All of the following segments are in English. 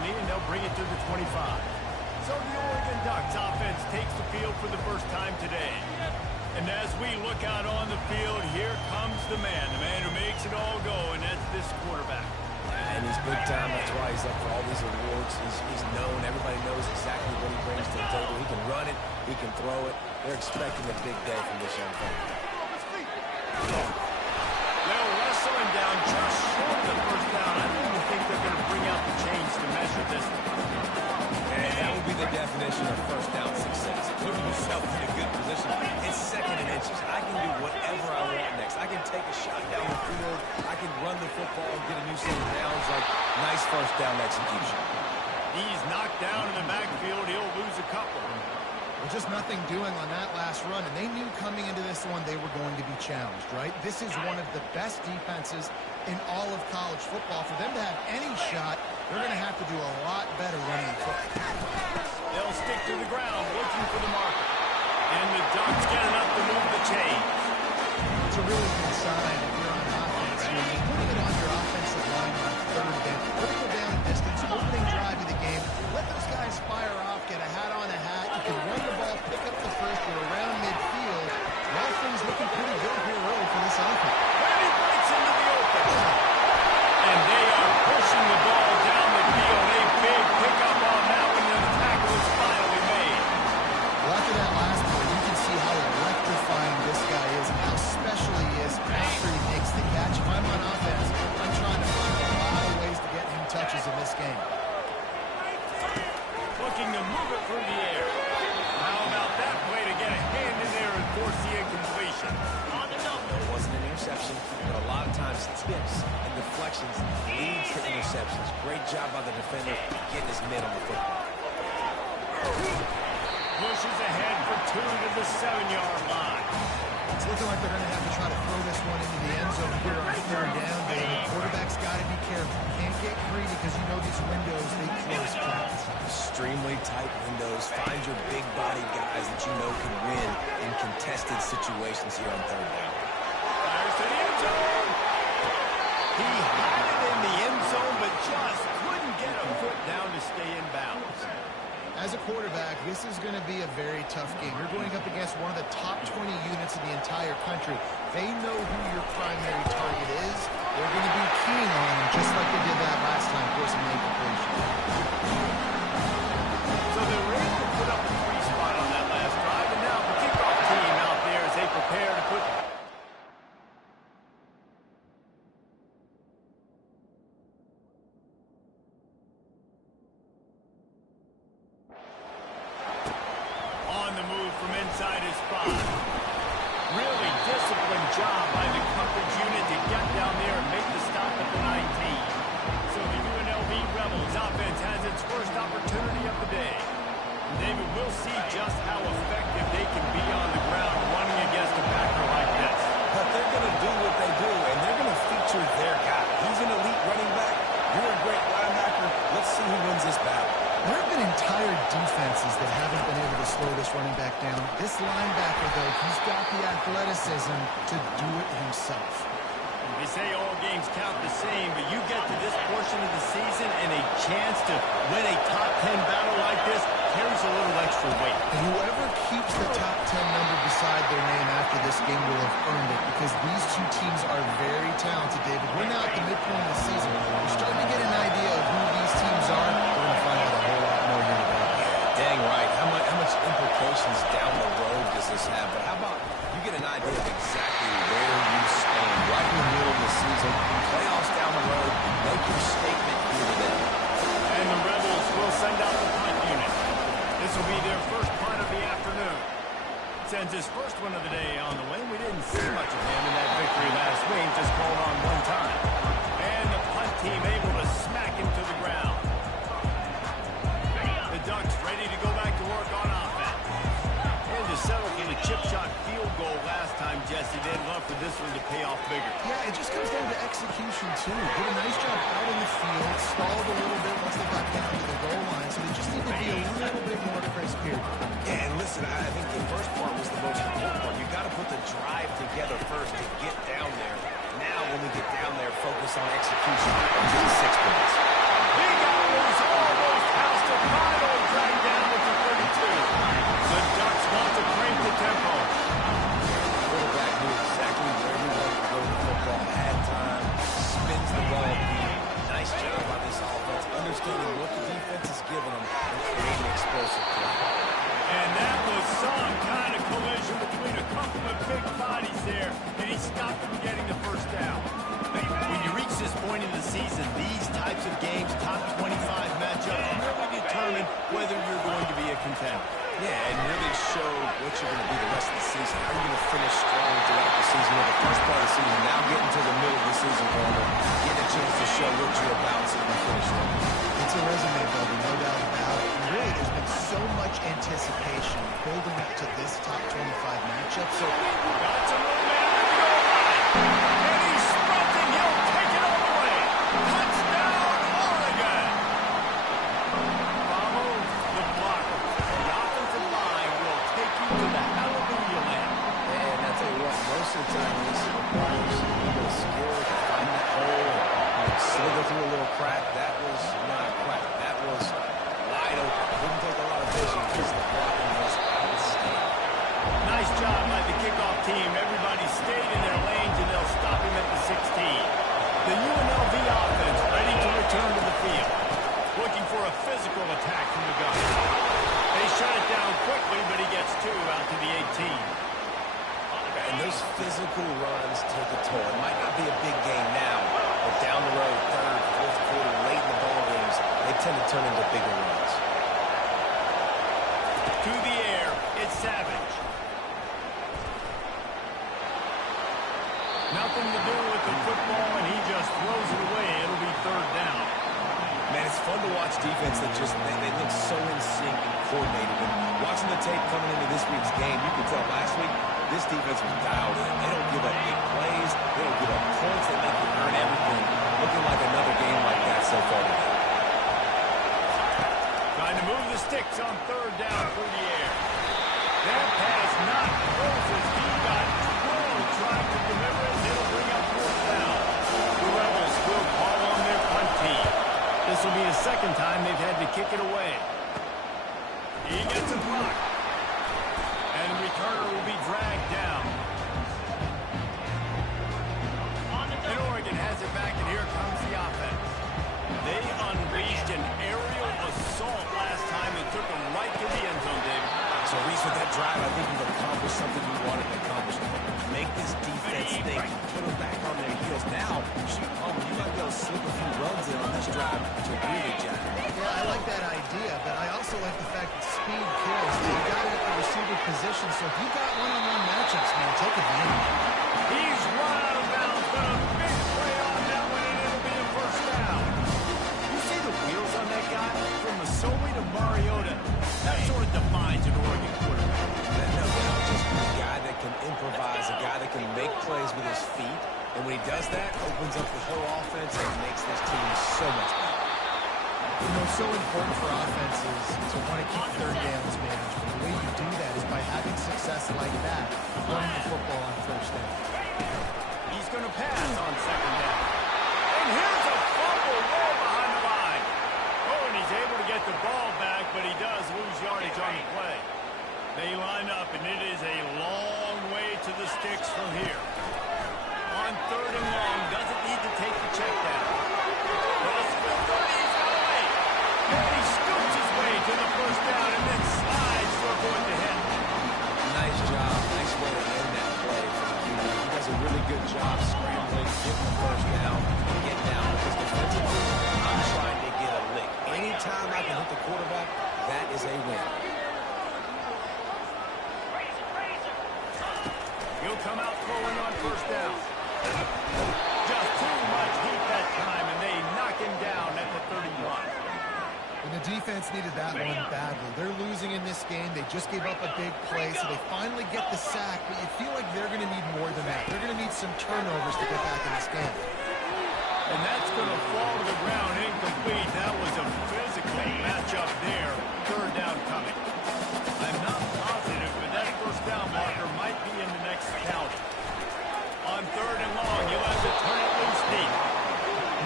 knee, and they'll bring it to the 25. So the Oregon Ducks offense takes the field for the first time today. And as we look out on the field, here comes the man who makes it all go, and that's this quarterback. And he's big time. That's why he's up for all these awards. He's known. Everybody knows exactly what he brings to the table. He can run it. He can throw it. They're expecting a big day from this young man. They'll wrestle him down just short of the first down. I don't even think they're going to bring out the chains to measure this. And that would be the definition of first down success. Putting yourself in a good position. It's second and inches. I can do whatever I want next. I can take a shot down the field. I can run the football and get a new set of downs. Like, nice first down execution. He's knocked down in the backfield. He'll lose a couple. Well, just nothing doing on that last run, and they knew coming into this one they were going to be challenged, right? This is one of the best defenses in all of college football. For them to have any shot, they're going to have to do a lot better running the football. They'll stick to the ground, looking for the marker. And the Ducks get enough to move the chains. It's a really good sign if you're on offense here. You're putting it on your offensive line on third down. Critical down and distance, opening drive of the game. Let those guys fire off, get a hat on a hat. You can run the ball, pick up the first. You're around midfield. Well, things looking pretty good here early for this offense. And he breaks into the open. And they are pushing the ball down the field. A big pickup on that one, and the tackle is finally made. Well, after that last one, you can see how electrifying this guy is and how special he is after he makes the catch. If I'm on offense, I'm trying to find a lot of ways to get him touches in this game. Looking to move it through the air. How about that play to get a hand in there and force the incompletion? On the double. It wasn't an interception, but a lot of times tips and deflections lead to interceptions. Great job by the defender getting his mitt on the football. Pushes ahead for 2 to the 7-yard line. It's looking like they're going to have to try to throw this one into the end zone here on third down, David. Quarterback's got to be careful. Can't get greedy because you know these windows, they close fast. Extremely tight windows. Find your big body guys that you know can win in contested situations here on third down. Fires to the end zone. He had it in the end zone, but just couldn't get a foot down to stay in bounds. As a quarterback, this is going to be a very tough game. You're going up against one of the top 20 units in the entire country. They know who your primary target is. They're going to be keen on him, just like they did that last time, forcing the incompletion. So they were able to put up a 3 spot on that last drive, and now the kickoff team out there as they prepare to put... On the move from inside his spot. Really disciplined job by the coverage unit to get down there and make the stop at the 19. So the UNLV Rebels offense has its first opportunity of the day. David, we'll see just how effective they can be on the ground running against a backer like this. But they're going to do what they do, and they're going to feature their guy. He's an elite running back. You're a great linebacker. Let's see who wins this battle. There have been entire defenses that haven't been able to slow this running back down. This linebacker, though, he's got the athleticism to do it himself. They say all games count the same, but you get to this portion of the season and a chance to win a top 10 battle like this carries a little extra weight. And whoever keeps the top 10 number beside their name after this game will have earned it, because these two teams are very talented, David. We're now at the midpoint of the season. We're starting to get an idea of who these teams are. We're going to find out a whole lot more here today. Dang right. How much implications down the road does this have? But how about you get an idea of exactly where you stand right in the middle of the season, playoffs down the road, make your statement here today. And the Rebels will send out the punt unit. This will be their first punt of the afternoon. Sends his first one of the day on the wing. We didn't see much of him in that victory last week, just called on one time. And the punt team able to smack him to the ground. The Ducks ready to go back to work on offense. And to settle for the chip shot field goal last time, Jesse. They'd love for this one to pay off bigger. Yeah, it just comes down to execution, too. Did a nice job out in the field, stalled a little bit once they got down to the goal line, so they just need to be a little bit more crisp here. Yeah, and listen, I think the first part was the most important part. You got to put the drive together first to get down there. Now, when we get down there, focus on execution. Get 6 points. He goes all stop from getting the first down. When you reach this point in the season, these types of games, top 25 matchups, really determine whether you're going to be a contender. Yeah, and really show what you're going to be the rest of the season. How are you going to finish strong throughout the season or the first part of the season? Now getting to the middle of the season, getting a chance to show what you're about so you can finish strong. It's a resume builder, no doubt about it. And really, there's been so much anticipation building up to this top 25 matchup. So got some room man at the goal line. And he's sprinting. He'll take it all the way. Touchdown, Oregon. Follow the blocker. The offensive line will take you to the hallelujah land. And I tell you what, most of the time this requires a little bit of skill to find that hole and slither through a little crack. That was not a crack. That was wide open. Didn't take a lot of vision because the blocking was outstanding. Nice job by the kickoff team. Everybody stayed in their lanes, and they'll stop him at the 16. The UNLV offense ready to return to the field. Looking for a physical attack from the gun. They shut it down quickly, but he gets two out to the 18. And those physical runs take a toll. It might not be a big game now, but down the road, third, fourth quarter, late in the ball games, they tend to turn into bigger runs. To the air, it's Savage. Nothing to do with the football, and he just throws it away. It'll be third down. Man, it's fun to watch defense that just, they look so in sync and coordinated. And watching the tape coming into this week's game, you can tell last week, this defense was dialed in. They don't give up big plays. They don't give up points. They make you earn everything. Looking like another game like that so far today. Trying to move the sticks on third down through the air. That pass not close as he got twirled trying to deliver it. It'll bring up fourth down. The Rebels will call on their punt team. This will be the second time they've had to kick it away. He gets it blocked. And the returner will be dragged down. And Oregon has it back, and here comes the offense. They unleashed an aerial assault last time and took them right to the end zone, David. So, Reese, with that drive, I think you've accomplished something you wanted to accomplish. Make this defense think, put them back on their heels. Now, shoot, you might be able to slip a few runs in on this drive to really jack it. yeah, I like that idea, but I also like the fact that speed kills. They got it at the receiver position, so if you got one-on-one matchups, man, take advantage. He's run out of bounds, but a big play on that one, and it'll be a first down. You see the wheels on that guy? From Masoli to Mariota. That sort of defines an Oregon quarterback. No doubt, just a guy that can improvise, a guy that can make plays with his feet. And when he does that, opens up the whole offense and makes this team so much better. You know, it's so important for offenses to want to keep third downs managed. The way you do that is by having success like that, running the football on first down. He's going to pass on second down. And here's a fumble way behind the line. Oh, and he's able to get the ball back, but he does lose yardage on the play. They line up, and it is a long way to the sticks from here. On third and long, doesn't need to take the check down. Crosses the 30, he's got to wait. And he scoots his way to the first down and then slides to avoid the hit. Nice job. Nice way to end that play for the QB. He does a really good job scrambling, getting the first down, and getting down. Because defensively, I'm trying to get a lick. Anytime I can hit the quarterback, that is a win. He'll come out throwing on first down. Just too much heat that time, and they knock him down at the 31. And the defense needed that one badly. They're losing in this game. They just gave up a big play, so they finally get the sack, but you feel like they're going to need more than that. They're going to need some turnovers to get back in this game. And that's going to fall to the ground incomplete. That was a physical matchup there. Third down coming. I'm not positive, but that first down marker might be in the next count. On third and long, you'll have to turn it loose deep.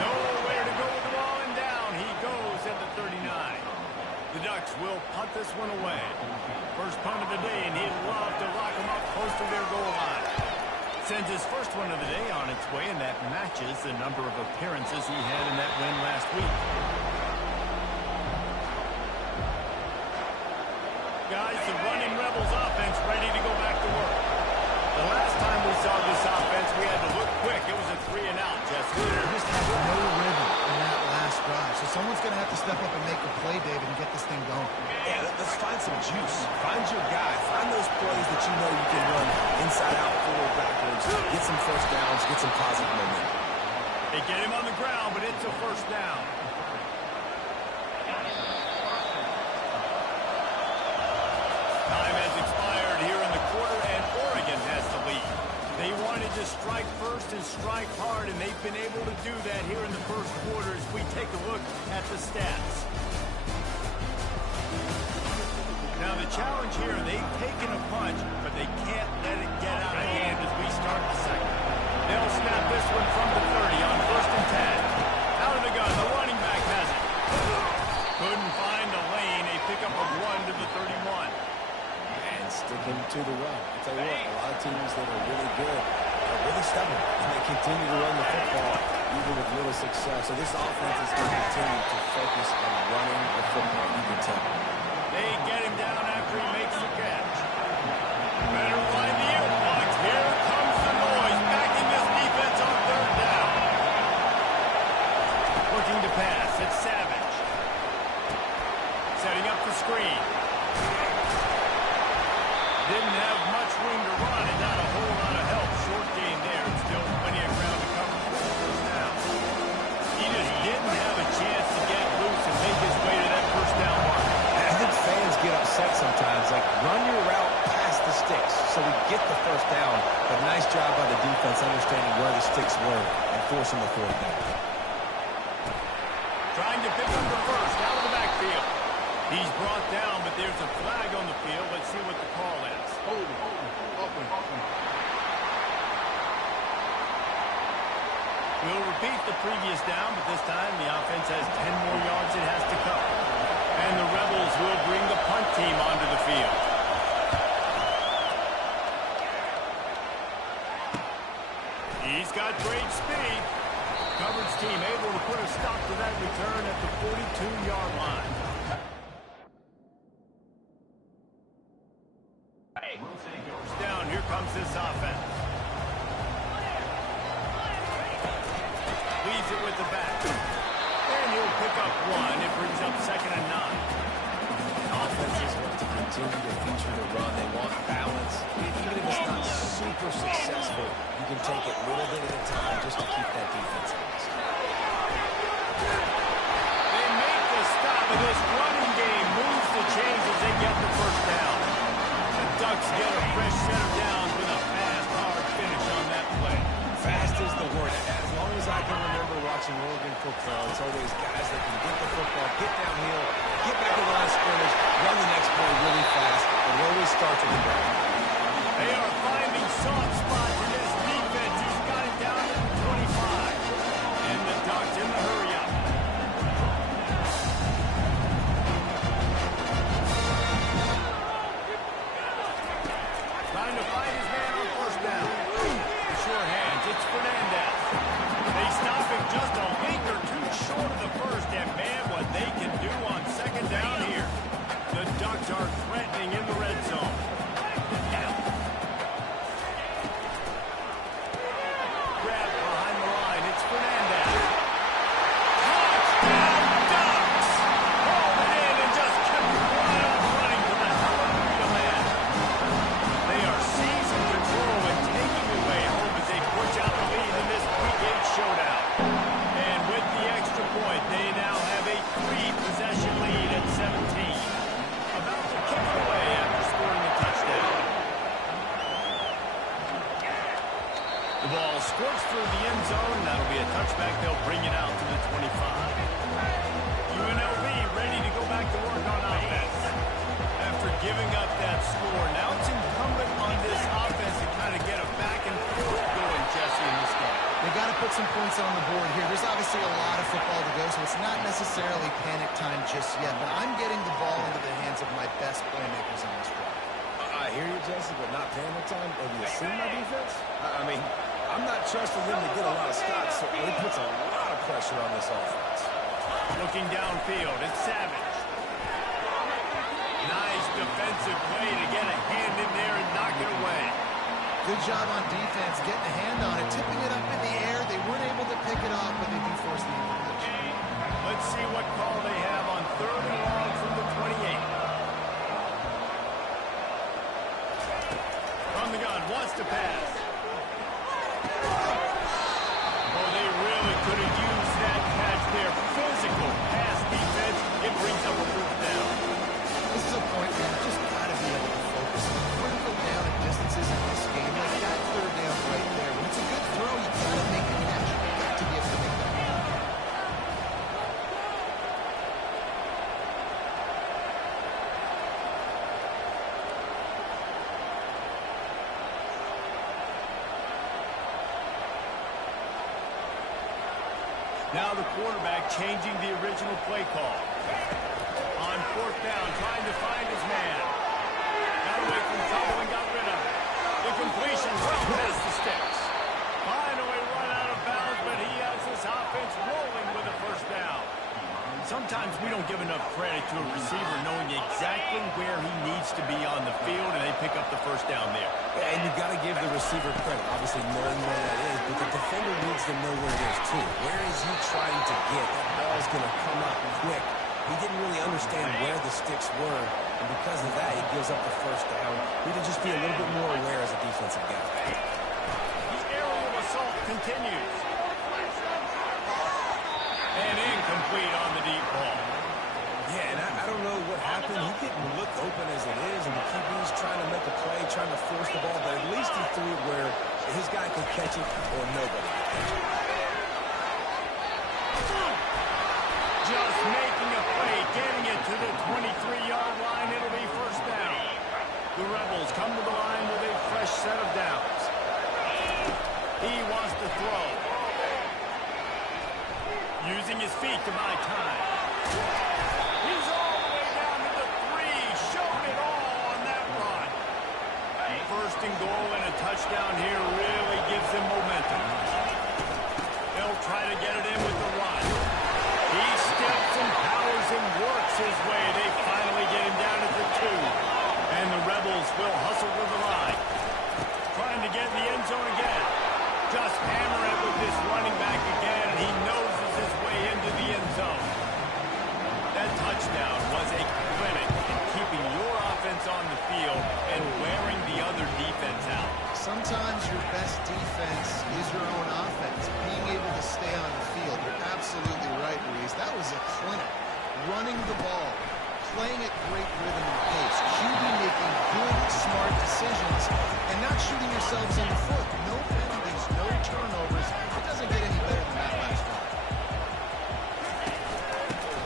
Nowhere to go with the ball and down. He goes at the 39. The Ducks will punt this one away. First punt of the day, and he'd love to lock them up close to their goal line. Sends his first one of the day on its way, and that matches the number of appearances he had in that win last week. Guys, the running Rebels offense ready to go back to work. The last time we saw this offense juice. Find your guy. Find those plays that you know you can run inside out, forward, backwards. Get some first downs. Get some positive momentum. They get him on the ground, but it's a first down. Time has expired here in the quarter, and Oregon has the lead. They wanted to strike first and strike hard, and they've been able to do that here in the first quarter as we take a look at the stats. Now the challenge here, they've taken a punch, but they can't let it get out of hand as we start the second. They'll snap this one from the 30 on 1st and 10. Out of the gun, the running back has it. Couldn't find a lane, a pickup of 1 to the 31. Sticking to the run. I tell you what, a lot of teams that are really good are really stubborn, and they continue to run the football even with little success. So this offense is going to continue to focus on running the football. You can tell. They get him down after he makes the catch. Better find the earplugs. Here comes the noise, backing this defense on 3rd down. Looking to pass. It's Savage. Setting up the screen. Didn't have much room to run and not a whole lot of help. Short gain there. Still plenty of ground to cover for the first down. He just didn't have a chance to get loose and make his way to that first down mark. I think fans get upset sometimes. Like, run your route past the sticks so we get the first down. But nice job by the defense understanding where the sticks were and forcing the 4th down. Trying to pick up the first out of the backfield. He's brought down, but there's a flag on the field. Let's see what the call is. We'll repeat the previous down, but this time the offense has 10 more yards it has to cover. And the Rebels will bring the punt team onto the field. He's got great speed. Coverage team able to put a stop to that return at the 42-yard line. Down, here comes this offense. Leaves it with the back. And he'll pick up 1. It brings up 2nd and 9. Offenses want to continue to feature the run. They want balance. Even if it's not super successful, you can take it little bit at a time just to keep that defense honest. They make the stop, and this running game moves the chains as they get the first down. Ducks get a fresh set of downs with a fast, hard finish on that play. Fast is the word. As long as I can remember watching Oregon football, it's always guys that can get the football, get downhill, get back to the line of scrimmage, run the next play really fast, but it always starts with the ground. They are finding soft spots in this defense. He's got it down to the 25. And the Ducks in the hurry-up. Trying to find his man on 1st down. Sure hands, it's Fernandez. They stop him just a week or 2 short of the first, and man, what they can do on 2nd down here. The Ducks are threatening in the red zone. Grab behind the line, it's Fernandez. Touchdown, Ducks! Hauled it in and just kept right on running to the hallelujah land. They are seizing control and taking away home as they push out the lead in this pre-game showdown. And with the extra point, they now have a 3-possession lead at 17. About to kick it away after scoring the touchdown. The ball squirts through the end zone. That'll be a touchback. They'll bring it out to the 25. UNLV ready to go back to work on offense. After giving up that score, now it's incumbent on this offense to kind of get a back and forth going, Jesse, in this game. They got to put some points on the board here. There's obviously a lot of football to go, so it's not necessarily panic time just yet, but I'm getting the ball into the hands of my best playmakers on this drive. I hear you, Jesse, but not panic time. Have you seen my defense? I mean, I'm not trusting them to get a lot of stops, so it puts a lot of pressure on this offense. Looking downfield, it's Savage. Nice defensive play to get a hand in there and knock it away. Good job on defense, getting a hand on it, tipping it up in the air. They weren't able to pick it off, but they do force the incompletion. Let's see what call they have on 3rd and long from the 28. Now the quarterback changing the original play call. On fourth down, trying to find his man. Got away from trouble and got rid of it. The completion well past the sticks. Finally run out of bounds, but he has his offense rolling with a first down. Sometimes we don't give enough credit to a receiver knowing exactly where he needs to be on the field, and they pick up the first down there. Yeah, and you've got to give the receiver credit, obviously knowing where that is, but the defender needs to know where it is, too. Where is he trying to get? That ball's going to come out quick. He didn't really understand where the sticks were, and because of that, he gives up the first down. We need to just be a little bit more aware as a defensive guy. The aerial assault continues. And incomplete on the deep ball. Yeah, and I don't know what happened. He didn't look open as it is, and the QB's trying to make a play, trying to force the ball, but at least he threw it where his guy could catch it or nobody could catch it. Just making a play, getting it to the 23-yard line. It'll be first down. The Rebels come to the line with a fresh set of downs. He wants to throw. Using his feet to buy time. He's all the way down to the 3. Showed it all on that run. First and goal and a touchdown here really gives him momentum. They'll try to get it in with the run. He steps and powers and works his way. They finally get him down at the 2. And the Rebels will hustle to the line. Trying to get in the end zone again. Just hammer it with this running back again, and he noses his way into the end zone. That touchdown was a clinic in keeping your offense on the field and wearing the other defense out. Sometimes your best defense is your own offense, being able to stay on the field. You're absolutely right, Reese. That was a clinic. Running the ball, playing at great rhythm and pace, QB making good, smart decisions, and not shooting yourselves in the foot. No penalties, no turnovers. It doesn't get any better than that last one.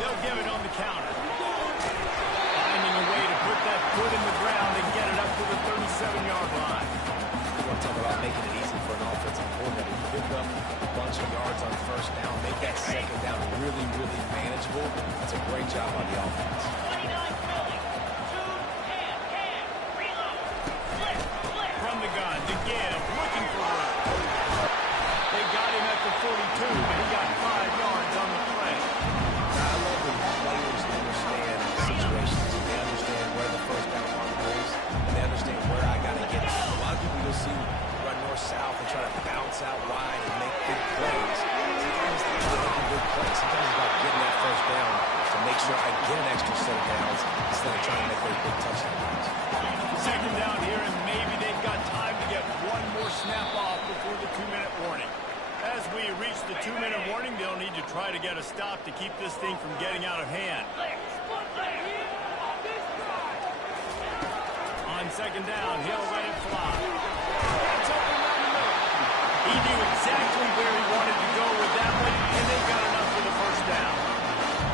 They'll give it on the counter. Finding a way to put that foot in the ground and get it up to the 37-yard line. You want to talk about making it easy for an offensive coordinator. You pick up a bunch of yards on first down, make that second down really, really manageable. That's a great job on the offense. From the gun to give, looking for room. They got him at the 42, but he got 5 yards on the play. Now, I love when players understand situations. They understand where the first down mark is, and they understand where I got to get it. A lot of people you'll see run north-south and try to bounce out wide and make big plays. Sometimes they're not making big plays. Sometimes it's about getting that first down to make sure I get an extra set of downs instead of trying to make those big touchdowns. Second down here, and maybe they've got time to get one more snap off before the 2-minute warning. As we reach the 2-minute warning, they'll need to try to get a stop to keep this thing from getting out of hand. On second down, he'll let it fly. That's open down the middle. He knew exactly where he wanted to go with that one, and they got enough for the first down.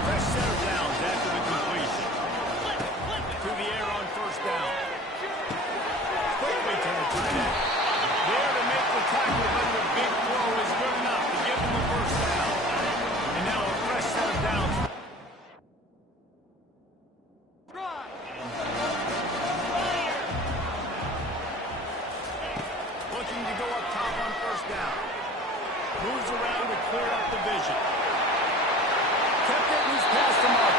Fresh set of downs after the completion. To the air on first down. Quickly to the tight end. There to make the tackle, but the big throw is good enough to give him the first down. And now a fresh set of downs. Looking to go up top on first down. Moves around to clear up the vision. Kept getting his pass to Mark.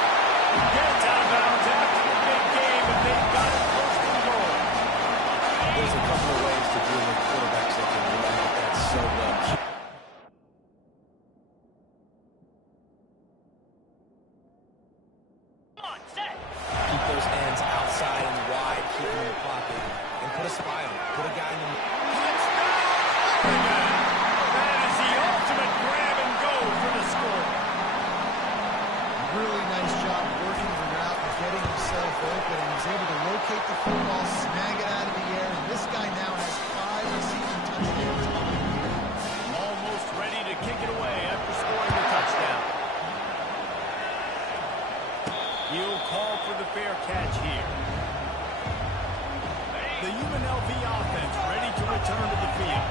Gets out of bounds after the big game, but they've got it first and goal. There's a couple of ways to deal with quarterbacks that can run like that so well. Keep those ends outside and wide, keep them in the pocket, and put a spy on it. Put a guy in the... That is the ultimate grab and go for the score. Really nice job working the route and getting himself open, and he's able to locate the football, snag it out of the air, and this guy now has 5 receiving touchdowns on the year. Almost ready to kick it away after scoring the touchdown. He'll call for the fair catch here. The UNLV offense ready to return to the field.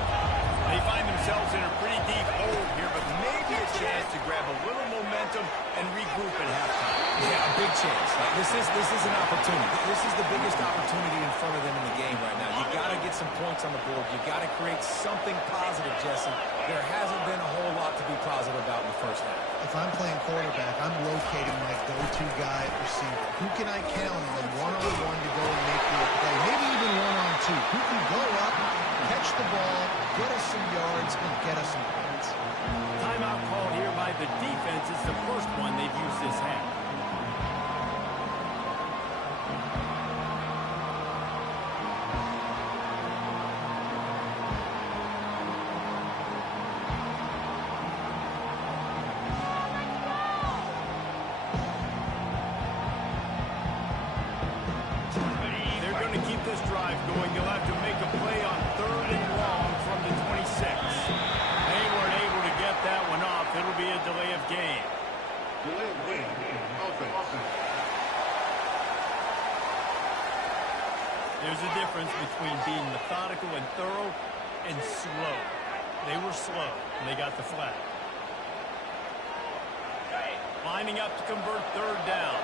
They find themselves in a pretty deep hole here, but maybe a chance to to grab a little momentum and regroup at halftime. Yeah, a big chance. Like, this is an opportunity. This is the biggest opportunity in front of them in the game right now. You got to get some points on the board. You got to create something positive, Jesse. There hasn't been a whole lot to be positive about in the first half. If I'm playing quarterback, I'm locating my go-to guy at receiver. Who can I count on one-on-one to go and make me a play? Maybe even one-on-two. Who can go up, catch the ball, get us some yards, and get us some points? Timeout called here by the defense. It's the first one they've used this half. This drive going, you'll have to make a play on 3rd and long from the 26. They weren't able to get that one off. It'll be a delay of game. Delay of game. Offense. There's a difference between being methodical and thorough and slow. They were slow, and they got the flag. Lining up to convert 3rd down.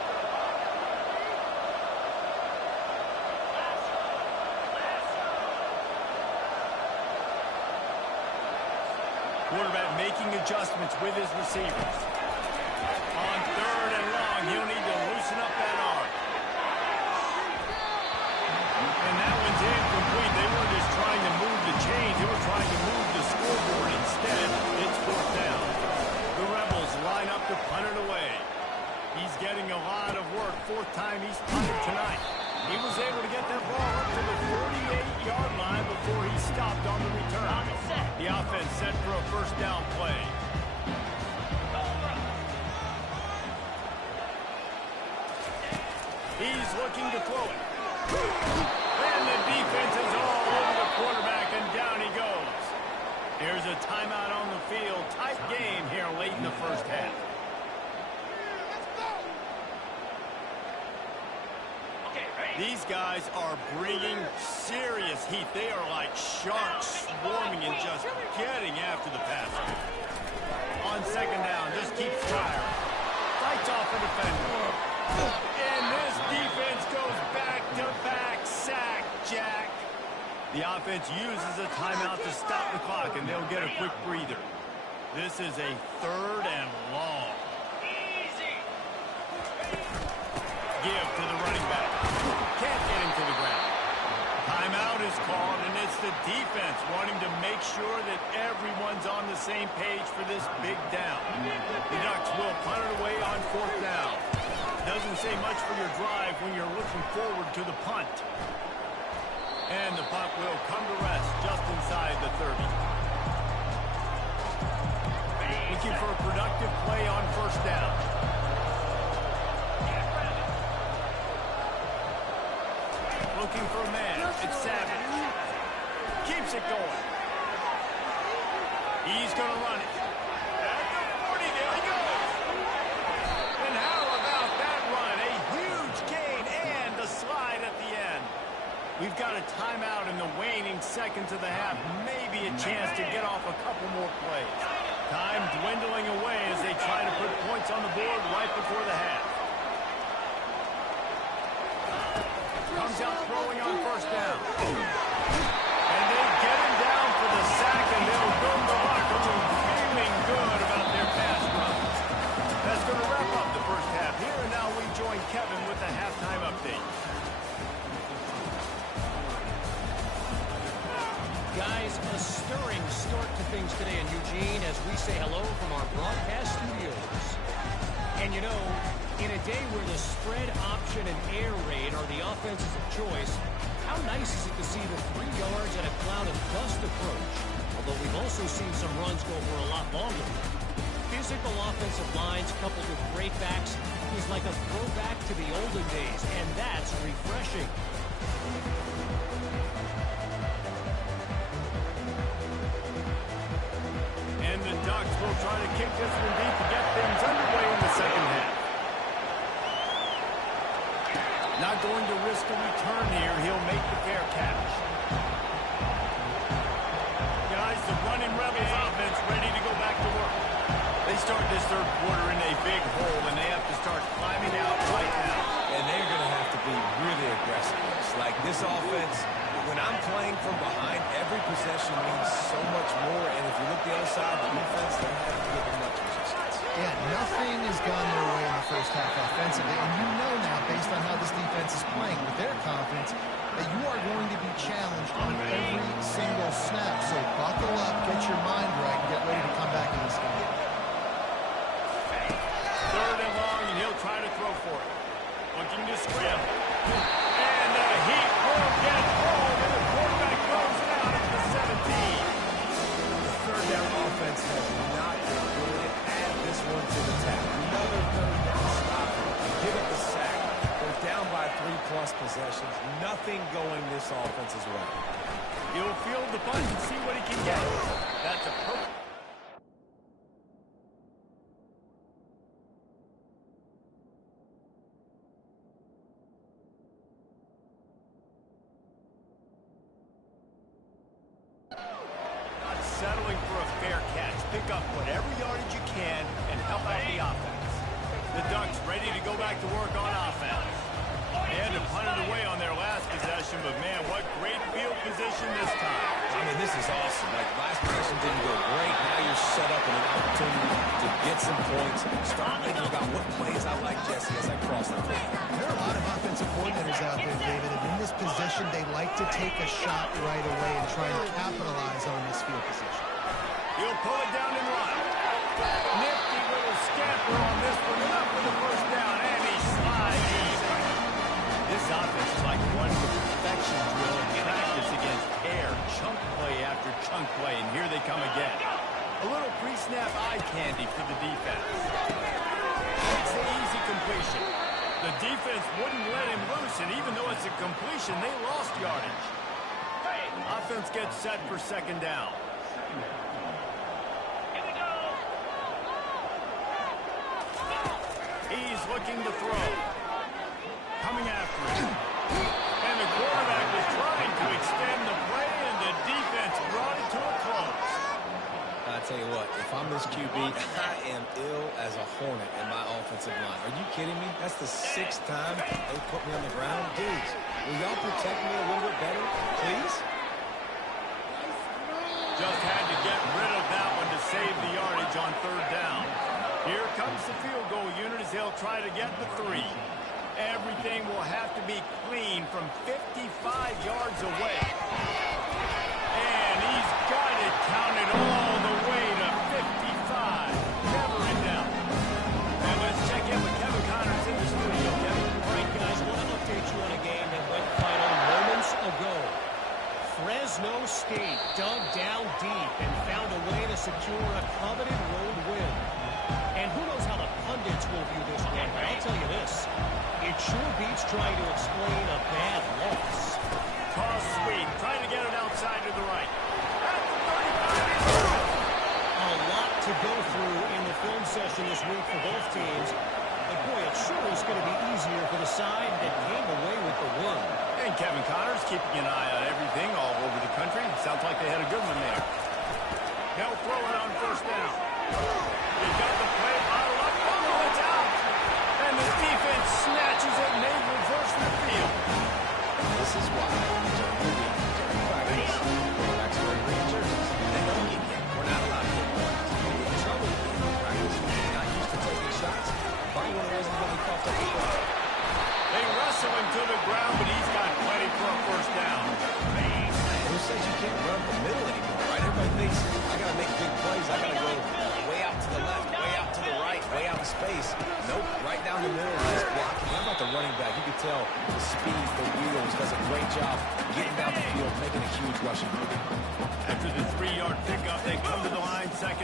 Quarterback making adjustments with his receivers. On 3rd and long, he'll need to loosen up that arm. And that one's incomplete. They weren't just trying to move the chains. They were trying to move the scoreboard instead. It's 4th down. The Rebels line up to punt it away. He's getting a lot of work. 4th time he's punted tonight. He was able to get that ball up to the 48-yard line before he stopped on the return. The offense set for a 1st down play. He's looking to throw it. And the defense is all over the quarterback, and down he goes. Here's a timeout on the field. Tight game here late in the first half. These guys are bringing serious heat. They are like sharks swarming and just getting after the passer. On 2nd down, just keeps firing. Fights off a defender. And this defense goes back-to-back sack, Jack. The offense uses a timeout to stop the clock, and they'll get a quick breather. This is a 3rd and long. Give to the running back. Can't get him to the ground. Timeout is called, and it's the defense wanting to make sure that everyone's on the same page for this big down. The Ducks will punt it away on 4th down. Doesn't say much for your drive when you're looking forward to the punt. And the punt will come to rest just inside the 30. Looking for a productive play on 1st down. Looking for a man. It's Savage. Keeps it going. He's going to run it. At the 40, there he goes. And how about that run? A huge gain and a slide at the end. We've got a timeout in the waning seconds of the half. Maybe a chance to get off a couple more plays. Time dwindling away as they try to put points on the board right before the half. Comes out throwing on 1st down. And they get him down for the sack, and they'll go to the locker room feeling good about their pass rush. That's going to wrap up the first half here, and now we join Kevin with the halftime update. Guys, a stirring start to things today in Eugene as we say hello from our broadcast studios. And you know, in a day where the spread option and air raid are the offenses of choice, how nice is it to see the 3 yards and a cloud of dust approach? Although we've also seen some runs go for a lot longer. Physical offensive lines coupled with great backs is like a throwback to the olden days, and that's refreshing. And the Ducks will try to kick this one deep to get things underway in the second half. Not going to risk a return here. He'll make the fair catch. Guys, the running Rebels offense ready to go back to work. They start this third quarter in a big hole, and they have to start climbing out right now. And they're going to have to be really aggressive. It's like this offense, when I'm playing from behind, every possession means so much more. And if you look the other side, the defense, they don't have to give them much resistance. Yeah, nothing has gone their way in the first half offensively. And you know now, based on how this defense is playing with their confidence, that you are going to be challenged on every single snap. So buckle up, get your mind right, and get ready to come back in this game. Third and long, and he'll try to throw for it. Looking to scramble. And the heat will get home, and the quarterback goes out at the 17. The third down offense has not been good. Add this one to the tap. Another third down stop. Give up the sack. They're down by 3+ possessions. Nothing going this offense's way. He'll field the punt and see what he can get. That's a perfect. Not settling for a fair catch. Pick up whatever yardage you can and help out the offense. The Ducks ready to go back to work on offense. They had to punt it away on their last possession, but man, what great field position this time. I mean, this is awesome. Like, last possession didn't go great. Now you're set up in an opportunity to get some points. Start thinking about what plays I like, Jesse, as I cross the field. There are a lot of offensive coordinators out there, David, and in this position, they like to take a shot right away and try and capitalize on this field position. He'll pull it down and run. Nifty little scamper on this one. Up for the first down, and he slides easy. This offense is like one perfection drill in practice against air. Chunk play after chunk play, and here they come again. A little pre-snap eye candy for the defense. It's an easy completion. The defense wouldn't let him loose, and even though it's a completion, they lost yardage. Offense gets set for second down. He's looking to throw. Coming after him. And the quarterback was trying to extend the play, and the defense brought it to a close. I tell you what, if I'm this QB, I am ill as a hornet in my offensive line. Are you kidding me? That's the 6th time they put me on the ground. Dudes, will y'all protect me a little bit better, please? Just had to get rid of that one to save the yardage on third down. Here comes the field goal unit as they'll try to get the 3. Everything will have to be clean from 55 yards away. And he's got it counted all the way to 55. Never in doubt. And let's check in with Kevin Connors in the studio. Kevin. All right, guys, I want to update you on a game that went final moments ago. Fresno State dug down deep and found a way to secure a coveted road win. And who knows how the pundits will view this one, but I'll tell you this. It sure beats trying to explain a bad loss. Toss sweep, trying to get it outside to the right. At the 35. A lot to go through in the film session this week for both teams. But boy, it sure is going to be easier for the side that came away with the win. And Kevin Connors keeping an eye on everything all over the country. Sounds like they had a good one there. They'll throw it on first down. They got the play bottled up. Oh, it's out. And the defense snatches it, and they reverse the field. This is why during practice, quarterbacks wear green jerseys. They don't get hit. We're not allowed to get points. We get in trouble in practice. We're not used to taking shots. Probably one of the reasons why we coughed up the ball. They wrestle him to the ground, but he's got plenty for a first down. Who says you can't run up the middle anymore, right? Everybody thinks I got to make big plays. I got to go way out to the left, way out to the right, way out in space. Nope, right down the middle, just blocking. How about the running back? You can tell the speed, the wheels, does a great job getting down the field, making a huge rushing move. After the 3-yard pickup, they come to the line second.